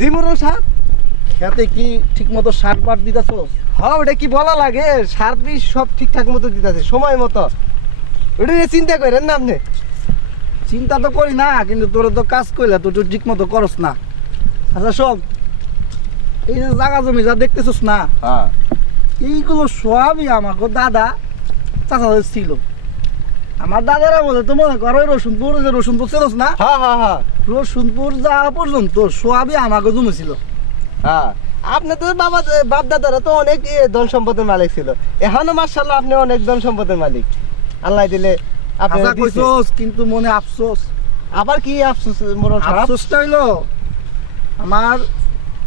জি মোরল সাহেব খেতে কি ঠিক মতো সার পাট দিতেছ? হ্যাঁ ওটা কি বলা লাগে? সার বিষ সব ঠিকঠাক মতো দিতেছে সময় মতো। ওটা চিন্তা করেন না আপনি। চিন্তা তো করি না কিন্তু তোর তো কাজ করলে তো তুই ঠিক মতো করস না। আচ্ছা শোন। এই যে জায়গা জমি যা দেখতেছিস না হ্যাঁ। এইগুলো সবই আমাকে দাদা চাচাদের ছিল। আমার দাদারা বলে তো মনে করো ওই রসুনপুর যে রসুনপুর ছিলস না? হ্যাঁ হ্যাঁ হ্যাঁ। রসুনপুর যাওয়া পর্যন্ত সবই আমাকে জমি ছিল হ্যাঁ আপনি তো বাবা বাপ দাদারা তো অনেক ধন সম্পদের মালিক ছিল। এখনও মার্শাল্লাহ আপনি অনেক ধন সম্পদের মালিক। আল্লাহ দিলে আচ্ছা কিন্তু মনে আফসোস। আবার কি আফসোস সাহেব আফসোসটা হইল আমার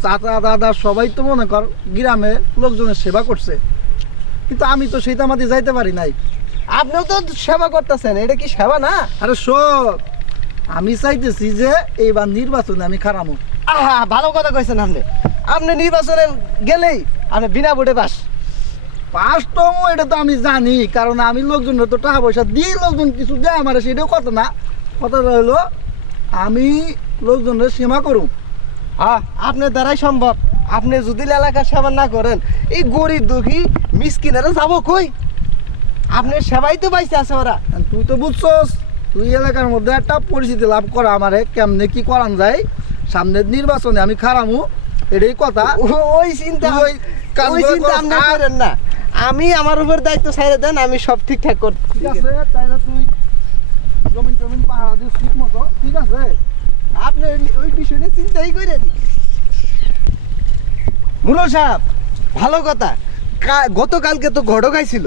চাচা দাদা সবাই তো মনে কর গ্রামে লোকজনের সেবা করছে। কিন্তু আমি তো সেইটা মাঝে যাইতে পারি নাই। আপনিও তো সেবা করতেছেন এটা কি সেবা না? আরে শোন আমি চাইতেছি যে এইবার নির্বাচনে আমি খারামো আহা ভালো কথা কইছেন আপনি। আপনি নির্বাচনে গেলেই আপনি বিনা ভোটে পাস। পাঁচ টম এটা তো আমি জানি কারণ আমি লোকজনের তো টাকা পয়সা দিয়ে লোকজন কিছু দেয় আমার সেটাও কথা না। কথাটা হলো আমি লোকজনের সেবা করুম। হ্যাঁ আপনার দ্বারাই সম্ভব। আপনি যদি এলাকার সেবা না করেন এই গরিব দুঃখী মিসকিনেরা যাব কই? আপনার সেবাই তো পাইছে আছে ওরা। তুই তো বুঝছস তুই এলাকার মধ্যে একটা পরিস্থিতি লাভ করা আমারে কেমনে কি করান যায়? সামনের নির্বাচনে আমি খারামু এটাই কথা। ওই চিন্তা ওই চিন্তা আপনি। করেন না। আমি আমার উপর দায়িত্ব ছাইড়ে দেন আমি সব ঠিকঠাক করতে ঠিক আছে তাইলে তুই জমিন টমিন পাহারা দিস ঠিক মতো ঠিক আছে? আপনি ওই- ওই বিষয় নিয়ে চিন্তাই করেন মুরল সাহেব ভালো কথা। গতকালকে তো ঘটক আইছিল।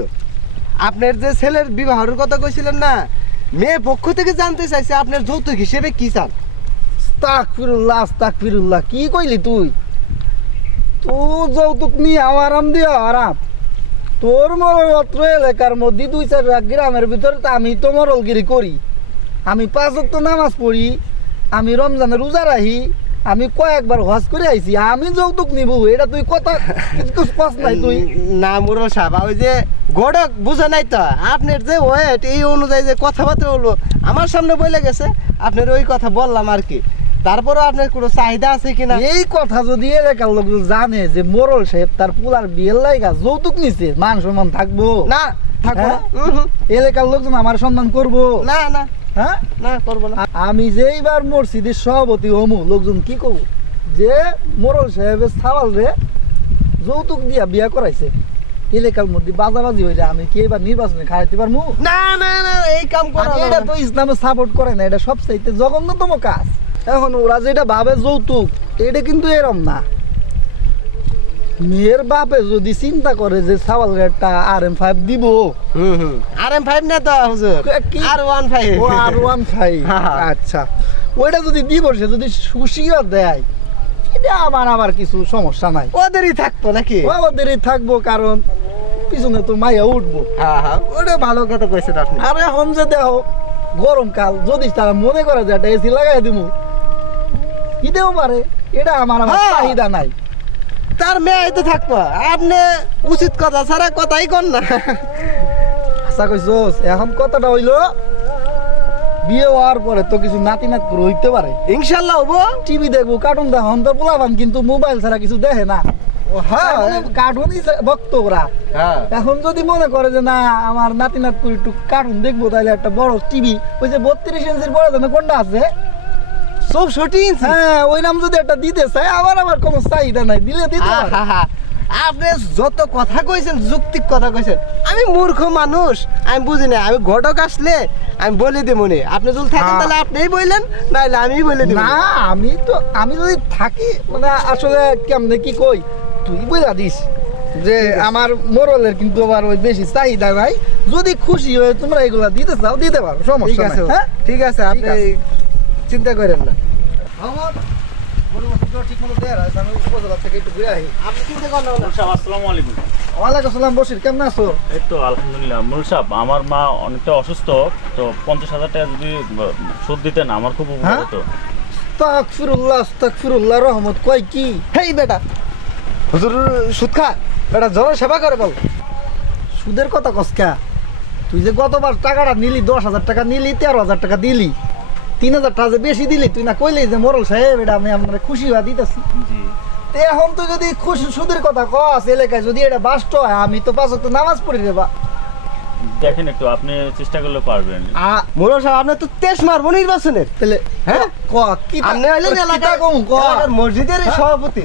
আপনার যে ছেলের বিবাহের কথা কইছিলেন না মেয়ে পক্ষ থেকে জানতে চাইছে আপনার যৌতুক হিসেবে কি চান? তাক ফিরুল্লাহ তাক ফিরুল্লাহ কি কইলি তুই? তুই যৌতুক নিয়ে আরাম দিয়ে আরাম তোর মরল অত্র এলাকার মধ্যে দুই চার গ্রামের ভিতরে তো আমি তো মরলগিরি করি। আমি পাঁচ তো নামাজ পড়ি, আমি রমজানের রোজা রাখি আমি কয়েকবার হজ করে আইছি আমি যৌতুক নিব এটা তুই কথা কিছু কস নাই তুই। না মুরল সাহেব ওই যে ঘটক বুঝে নাই তো? আপনার যে ওয়েট এই অনুযায়ী যে কথাবার্তা হলো আমার সামনে বলে গেছে আপনার ওই কথা বললাম আর কি। তারপরও আপনার কোনো চাহিদা আছে কিনা? এই কথা যদি এলাকার লোক জানে যে মোরল সাহেব তার পোলার বিয়ের লাইগা যৌতুক নিছে মান সম্মান থাকব? না থাকব। হ্যাঁ? এলাকার লোকজন আমার সম্মান করব? না না। হ্যাঁ? না করব না। আমি যে এইবার মসজিদের সভাপতি হমু লোকজন কি কব? যে মোরল সাহেবের সাওয়াল রে যৌতুক দিয়া বিয়া করাইছে এলাকার মধ্যে বাজাবাজি হইলে আমি কি এবার নির্বাচনে খাইতে পারব না না না এই কাম করা এটা তো ইসলামে সাপোর্ট করে না এটা সব চাইতে জঘন্যতম কাজ। এখন ওরা যেটা ভাবে যৌতুক এটা কিন্তু এরম না। মেয়ের বাপে যদি চিন্তা করে যে সাওয়াল একটা আর এম ফাইভ দিব। আর এম ফাইভ না তো হুজুর? কি? আর ওয়ান ফাইভ ও আর ওয়ান ফাইভ। আচ্ছা। ওইটা যদি দিব সে যদি সুশিও দেয় এটা আমার আবার কিছু সমস্যা নাই। ওদেরই থাকতো নাকি? ও আমাদেরই থাকব কারণ পিছনে তো মাইয়া উঠবো। ওটা ভালো কথা কইছেন আপনি। আর এখন যে দেহ গরমকাল যদি তারা মনে করে যে একটা এসি লাগাই দিব দিতেও পারে। এটা আমার আমার হ্যাঁ। চাহিদা নাই। তার মেয়ে তো থাকব। আপনি উচিত কথা ছাড়া কথাই কর না। আশা কইছোস এখন কথাটা হইল বিয়ে হওয়ার পরে তো কিছু নাতি নাত করে হইতে পারে। ইনশাল্লাহ হব। টিভি দেখব কার্টুন দেখো অন্তর পোলাবান কিন্তু মোবাইল ছাড়া কিছু দেখে না। হ্যাঁ। কার্টুনই ভক্ত ওরা। হ্যাঁ। এখন যদি মনে করে যে না আমার নাতি নাত একটু কার্টুন দেখব তাহলে একটা বড় টিভি। ওই যে বত্রিশ ইঞ্চির বড় যেন কোনটা আছে? চৌষট্টি ইঞ্চি হ্যাঁ ওই নাম যদি একটা দিতে চাই আবার আমার কোনো চাহিদা নাই দিলে দিতে আপনি যত কথা কইছেন যুক্তিক কথা কইছেন আমি মূর্খ মানুষ আমি বুঝি না আমি ঘটক আসলে আমি বলে দেবো নি। আপনি যদি থাকেন। তাহলে আপনিই বললেন নাহলে আমি বলে দেবো না। আমি তো আমি যদি থাকি মানে আসলে কেমনে কি কই তুই বইলা দিস যে আমার মোরলের কিন্তু আবার ওই বেশি চাহিদা নাই। যদি খুশি হয়ে তোমরা এগুলা দিতে চাও দিতে পারো ঠিক সমস্যা আছে হ্যাঁ? ঠিক আছে আপনি চিন্তা করেন না। আমার পরিবর্তন ঠিক মতো দেয় আমি উপজেলা থেকে একটু ঘুরে আহি আপনি চিন্তা করেন না সাহেব আলাইকুম। ওয়ালাইকুম আসসালাম কেমন আছো? এই তো আলহামদুলিল্লাহ। আমার মা অনেকটা অসুস্থ তো পঞ্চাশ হাজার টাকা যদি সুদ দিতেন আমার খুব উপকার হ্যাঁ? হতো। আস্তাগফিরুল্লাহ আস্তাগফিরুল্লাহ রহমত। কয় কি? হেই বেটা হুজুর সুদ খা। বেটা জন সেবা করে বল। সুদের কথা কসকা তুই যে গতবার টাকাটা নিলি দশ হাজার টাকা নিলি তেরো হাজার টাকা দিলি। তিন হাজার টাকা বেশি দিলি তুই না কইলি যে মোরল সাহেব এটা আমি আপনার খুশি হওয়া দিতেছি। তে এখন তুই যদি খুশি সুদের কথা কস এলাকায় যদি এটা বাস্ট হয় আমি তো পাঁচ তো নামাজ পড়ি রে বা। দেখেন একটু আপনি চেষ্টা করলে পারবেন। মোড়ল সাহেব আপনি তো তেজ মারবো নির্বাচনের। তাহলে হ্যাঁ? ক কি আপনি হইলেন কমু, ক? মসজিদের হ্যাঁ? সভাপতি।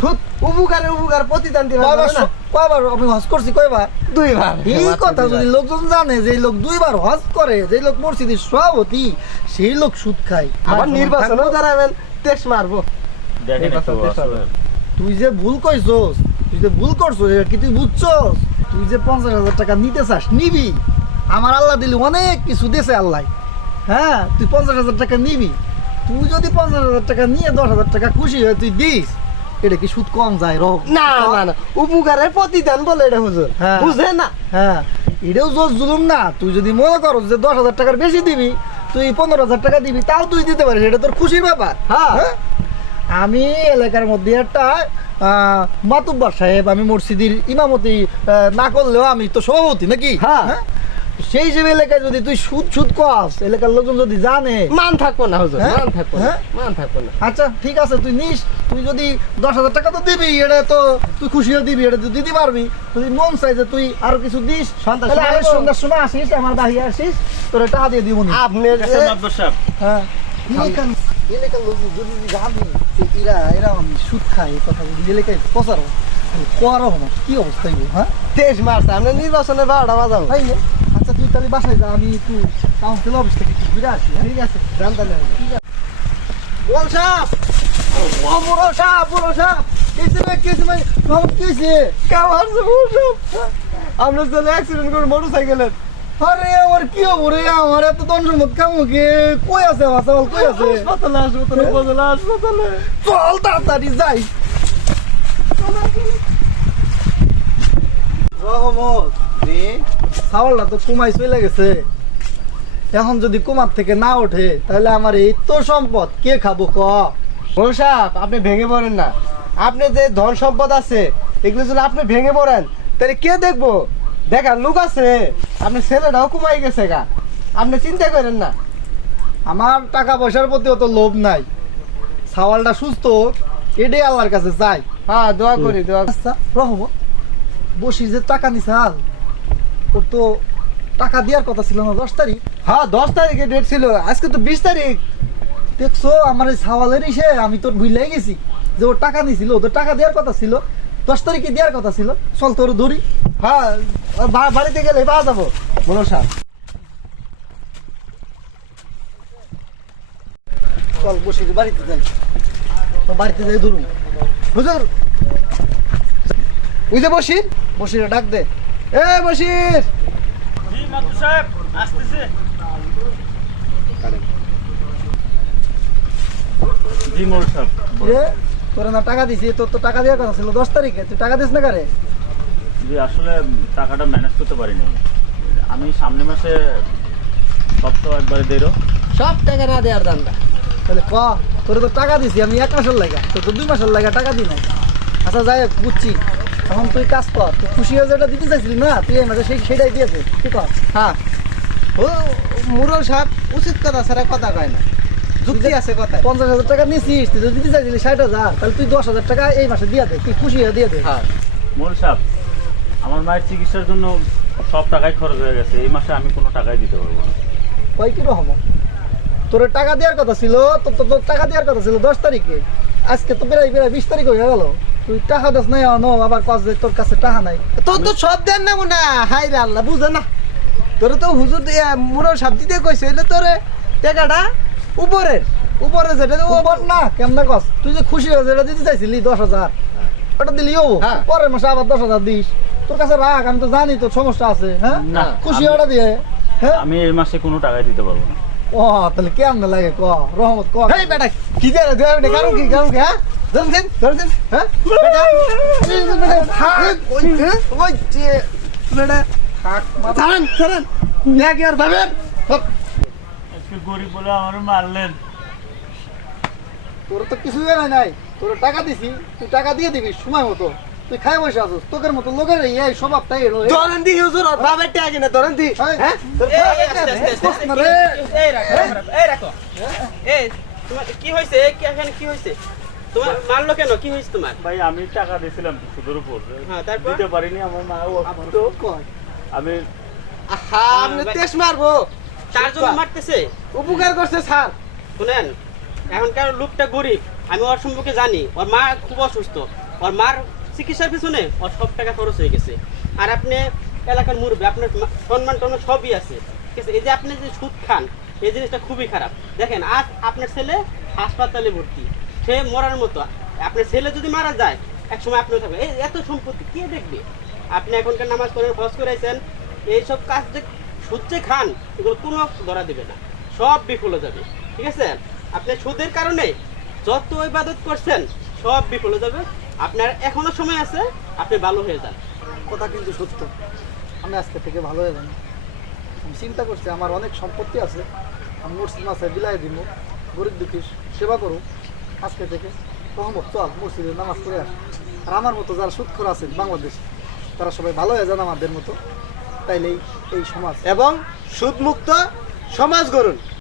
সুদ উপকারে উপকার প্রতিদান দিবেন না। কয়বার আমি হজ করছি? কয়বার? দুইবার। এই কথা যদি লোকজন জানে যে লোক দুইবার হজ করে যে লোক মসজিদের সভাপতি সেই লোক সুদ খায়। আবার নির্বাচনও দাঁড়াবেন তেজ মারবো। তুই যে ভুল কইছস তুই যে ভুল করছস কি তুই বুঝছস? তুই যে পঞ্চাশ হাজার টাকা নিতে চাস নিবি। আমার আল্লাহ দিলি অনেক কিছু দিয়েছে আল্লাহ। হ্যাঁ তুই পঞ্চাশ হাজার টাকা নিবি। তুই যদি পঞ্চাশ হাজার টাকা নিয়ে দশ হাজার টাকা খুশি হয়ে তুই দিস এটা কি সুদ কম যায় রহ? না না না। উপকারের প্রতিদান বলে এটা হুজুর। হ্যাঁ। বুঝেন না? হ্যাঁ। এটাও জোর জুলুম না। তুই যদি মনে করো যে দশ হাজার টাকার বেশি দিবি তুই পনেরো হাজার টাকা দিবি তাও তুই দিতে পারিস। এটা তোর খুশির ব্যাপার। হ্যাঁ। হ্যাঁ? আমি এলাকার মধ্যে একটা আহ, মাতুব্বার সাহেব আমি মসজিদের ইমামতি না করলেও আমি তো সভাপতি নাকি? হ্যাঁ। সেই হিসেবে এলাকায় যদি তুই সুদ সুদ কস এলাকার লোকজন যদি জানে। মান থাকব না হুজুর হ্যাঁ? মান থাকব না হ্যাঁ? মান থাকব না। আচ্ছা ঠিক আছে তুই নিস তুই যদি দশ হাজার টাকা তো দিবি এটা তো তুই খুশিও দিবি এটা তুই দিতে পারবি। যদি মন চাই যে তুই আরও কিছু দিস তাহলে আরও সন্ধ্যার সময় আসিস আমার বাড়ি আসিস তোর টাকা দিয়ে দিব নি। সাহেব। হ্যাঁ। এলাকার এলাকার লোক যদি জানি যে এরা এরা আমি সুদ খায় এই কথা যদি এলাকায় প্রচার হয়, না। কি অবস্থা হ্যাঁ? তেজ মারছে আপনি নির্বাচনের বারোটা বাজাবো। তাই না? তাহলে বাসায় যা আমি একটু কাউন্সিল অফিস থেকে একটু ঘুরে আসি হ্যাঁ? ঠিক আছে জানতে নেই বল সাপ! ও বড় সাপ বড় সাপ! কেসে ভাই কেসে ভাই খবর কেসে। কামার যে বুঝুন আমরা চলে অ্যাক্সিডেন্ট করে মোটর সাইকেলের আরে আমার কি হব রে? আমার এত দণ্ড মত কামো কে? কই আছে আমার চাওয়াল কই আছে? হাসপাতালে হাসপাতালে উপজেলা হাসপাতালে। চল তাড়াতাড়ি যাই। রহমত। রে চাওয়ালটা তো কুমাই চলে গেছে। এখন যদি কুমার থেকে না ওঠে তাহলে আমার এই তো সম্পদ কে খাব ক? সাহেব আপনি ভেঙে পড়েন না। আপনি যে ধন সম্পদ আছে এগুলো যদি আপনি ভেঙে পড়েন তাহলে কে দেখব? দেখার লোক আছে। আপনি ছেলেটাও কমাই গেছে গা। আপনি চিন্তা করেন না। আমার টাকা পয়সার প্রতি অত লোভ নাই। সাওয়ালটা সুস্থ এটাই আল্লাহর কাছে চাই। হ্যাঁ দোয়া করি দোয়া। আচ্ছা বসি যে টাকা নিছাল ওর তো টাকা দেওয়ার কথা ছিল না দশ তারিখ। হ্যাঁ দশ তারিখে ডেট ছিল। আজকে তো বিশ তারিখ। দেখছ আমার এই সাওয়ালের ইসে আমি তোর ভুলাই গেছি। যে ওর টাকা নিছিল ও তো টাকা দেওয়ার কথা ছিল। দশ তারিখে দেওয়ার কথা ছিল। চল তোর ধরি। হ্যাঁ বাড়িতে গেলে পাওয়া যাব। মনোজ সাহেব চল বসি বাড়িতে যাই। তো বাড়িতে যাই ধরুন। হুজুর ওই যে বসির বসি ডাক দে। এ বসির জি মাতবর সাহেব আসতেছে। জি মোর সাহেব রে তোর না টাকা দিছি তোর তো টাকা দেওয়ার কথা ছিল দশ তারিখে। তুই টাকা দিস না কারে? জি আসলে টাকাটা ম্যানেজ করতে পারিনি। আমি সামনের মাসে সপ্তাহ একবারে দেরো। সব টাকা না দেওয়ার দামটা তাহলে ক তোরে তো টাকা দিছি আমি এক মাসের লাগা। তোর তো দুই মাসের লাগা টাকা দিই নাই। আচ্ছা যাই হোক, বুঝছি। এখন তুই কাজ কর তুই খুশি হয়ে যেটা দিতে চাইছিলি না তুই এই মাসে সেই সেটাই দিয়েছে ঠিক আছে হ্যাঁ। ও মুরল সাহেব উচিত কথা ছাড়া কথা কয় না। যুক্তি আছে কথা পঞ্চাশ হাজার টাকা নিছিস তুই যদি দিতে চাইছিলি ষাট হাজার তাহলে তুই দশ হাজার টাকা এই মাসে দিয়ে দে তুই খুশি হয়ে দিয়ে দে। হ্যাঁ। মোর সাহেব আমার মায়ের চিকিৎসার জন্য সব টাকাই খরচ হয়ে গেছে এই মাসে আমি কোনো টাকাই দিতে পারব না। কয় কি রকম তোর টাকা দেওয়ার কথা ছিল তোর তো তোর টাকা দেওয়ার কথা ছিল দশ তারিখে। আজকে তো বেড়াই বেড়াই বিশ তারিখ হয়ে গেল। তুই টাকা দাস নাই আনো আবার তোর কাছে টাকা নাই। তো তো সব দেন না। মনে হাই রে আল্লাহ বুঝে না। তোরে তো হুজুর সাহেব দিতে কইছে তোরে টাকাটা উপরের। উপরে যেটা না কেমনে কস? তুই যে খুশি হয়ে যেটা দিতে চাইছিলি দশ হাজার ওটা দিলি ও হ্যাঁ। পরের মাসে আবার দশ হাজার দিস। তোর কাছে রাখ আমি তো জানি তোর সমস্যা আছে হ্যাঁ? না, খুশি ওটা দিয়ে হ্যাঁ? আমি এই মাসে কোনো টাকাই দিতে পারব না। ও তাহলে কেমনে লাগে ক? রহমত ক? হেই বেটা কি দেয় কারণ কি কারণ কি হ্যাঁ? ধরছেন ধরছেন হ্যাঁ বেটা এই যে বেটা থাক ওই হ্যাঁ? ওই যে বেটা থাক। ছাড়েন ছাড়েন দেখ আর ভাবেন হপ। আজকে গরিব বলে আমার মারলেন তোর তো কিছুই জানাই নাই তোর টাকা দিছি তুই টাকা দিয়ে দিবি সময় মতো তুই খাই বসে আছিস তোকের মতো লোকের এই স্বভাবটাই এলো ধরেন দি হুজুর ওর বাবার টাকা কিনা ধরেন দি হ্যাঁ এই, রাখো, এই রাখো। এই, তোমার কি হয়েছে কি- এখানে কি হয়েছে তোমার মারলো কেন? কি হয়েছে তোমার? ভাই আমি টাকা দিয়েছিলাম সুদের উপর। হ্যাঁ, দিতে পারিনি আমার মা। আমি আহা আপনি তেজ মারবো। তার জন্য মারতেছে? উপকার করছে স্যার। শুনেন এখনকার লোকটা গরিব আমি ওর সম্পর্কে জানি। ওর মা খুব অসুস্থ। ওর মার চিকিৎসার পিছনে ওর সব টাকা খরচ হয়ে গেছে। আর আপনি এলাকার মুরব্বী আপনার সম্মান টম্মান সবই আছে। ঠিক আছে এই যে আপনি যে সুদ খান এই জিনিসটা খুবই খারাপ। দেখেন আজ আপনার ছেলে হাসপাতালে ভর্তি। সে মরার মতো। আপনার ছেলে যদি মারা যায় এক সময় আপনিও থাকবে এই এত সম্পত্তি কে দেখবে? আপনি এখনকার নামাজ করেন ফস করেছেন এইসব কাজ যে সুদ খান, এগুলো কোনো ধরা দেবে না। সব বিফল যাবে। ঠিক আছে? আপনি সুদের কারণে যত ইবাদত করছেন, সব বিফল যাবে। আপনার এখনও সময় আছে, আপনি ভালো হয়ে যান। কথা কিন্তু সত্য। আমি আজকে থেকে ভালো হয়ে যাব। আমি চিন্তা করছি, আমার অনেক সম্পত্তি আছে। আমি মসজিদ মাসে বিলাই দিব, গরিব দুঃখী সেবা করুক। আজকে দেখে রহমত চল, মসজিদে নামাজ পড়ে আস আর আমার মতো যারা সুক্ষর আছে বাংলাদেশ, তারা সবাই ভালো হয়ে যান আমাদের মতো। তাইলেই এই সমাজ এবং সুদমুক্ত সমাজ গড়ুন।